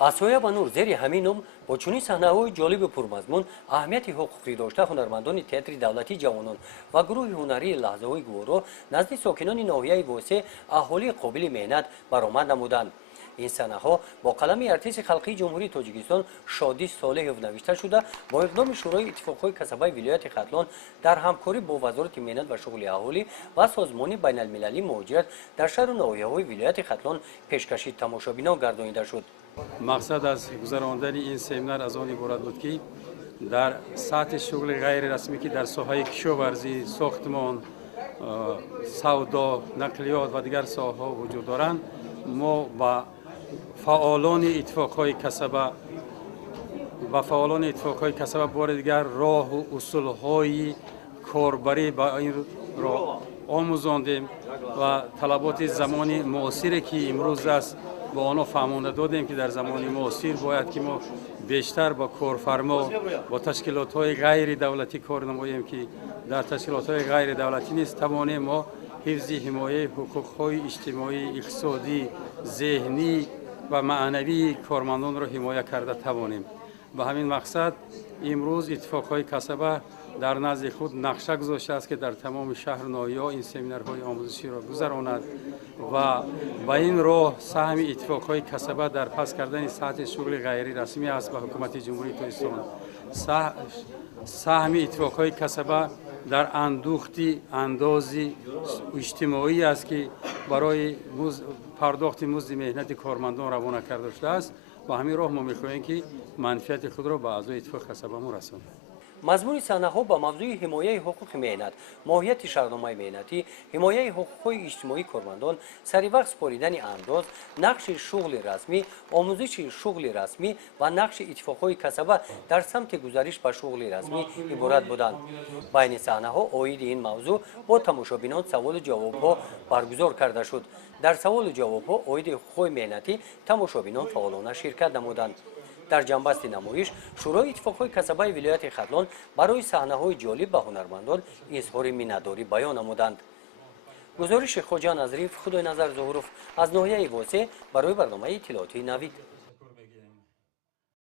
асоя ва нур зери ҳамин ном бо чунин саҳнаҳои ҷолибу пурмазмун аҳамияти ҳуқуқӣ дошта ҳунармандони театри давлатии ҷавонон ва гурӯҳи ҳунарии лаҳзаҳои гуворо назди сокинони ноҳияи восеъ аҳолии қобили меҳнат баромад намуданд. این صحنه‌ها با قلم ارتش خلقی جمهوری تاجیکستان شادی صالحov نوشته شده با اقدام شورای اتفاقهای کسبی ولایت ختلان در همکاری با وزارت مهنت و شغل اهالی و سازمان بین المللی مهاجرت در شهر و ناحیه‌های ولایت ختلان پیشکشی تماشابینان گردانیده شد. مقصد از گذراندن این سمینار از آن عبارت بود که در سطح شغل غیر رسمی که در ساحه کشاورزی، ساختمان، سودا، نقلیات و دیگر ساحه‌ها وجود دارند، ما با فعالان اتفاقهای کسبه بار دیگر راه و اصولهای کاربری با این را آموزاندیم و طلبات زمان معاصری که امروز است با آنها فهمانده دادیم که در زمان معاصر باید که ما بیشتر با کارفرما با تشکیلات‌های غیر دولتی کار نماییم که در تشکیلات‌های غیر دولتی نیست توانیم ما حفظ حمایه حقوق‌های اجتماعی، اقتصادی، ذهنی و معنوی کارمندان را حمایت کرده توانیم. به همین مقصد امروز اتفاقهای کسبه در نزد خود نقشه گذاشته است که در تمام شهر و ناحیه‌ها این سمینارهای آموزشی را گذراند و با این راه سهم اتفاقهای کسبه در پس کردن سطح شغل غیر رسمی است به حکومت جمهوری تاجیکستان. سهم اتفاقهای کسبه در اندوختی اندازی اجتماعی است که برای پرداخت مزد مهنت کارمندان روانه کرده شده است. با همین راه ما می‌خواهیم که منفعت خود را به اعضای اتفاق کسبه رسانیم. مضمون صحنه‌ها با موضوع حمایت حقوق مهنت، ماهیت شهرنامه مهنتی، حمایت حقوق‌های اجتماعی کارمندان، سریع سپاریدن انداز، نقش شغل رسمی، آموزش شغل رسمی و نقش اتفاق‌های کسبه در سمت گزارش به شغل رسمی عبارت بودند. بین صحنه‌ها عاید این موضوع با تماشابینان سوال و جواب‌ها برگزار کرده شد. در سوال و جواب‌ها عاید حقوق مهنتی تماشابینان فعالانه شرکت نمودند. در جنبست نمایش شورای اتفاقهای کسبه ولایت ختلان برای صحنه‌های جالب به هنرمندان اظهار منتداری بیان نمودند. گزارش خواجه نظریف خدای نظر ظهورов از ناحیه واسه برای برنامه اطلاعاتی نوید.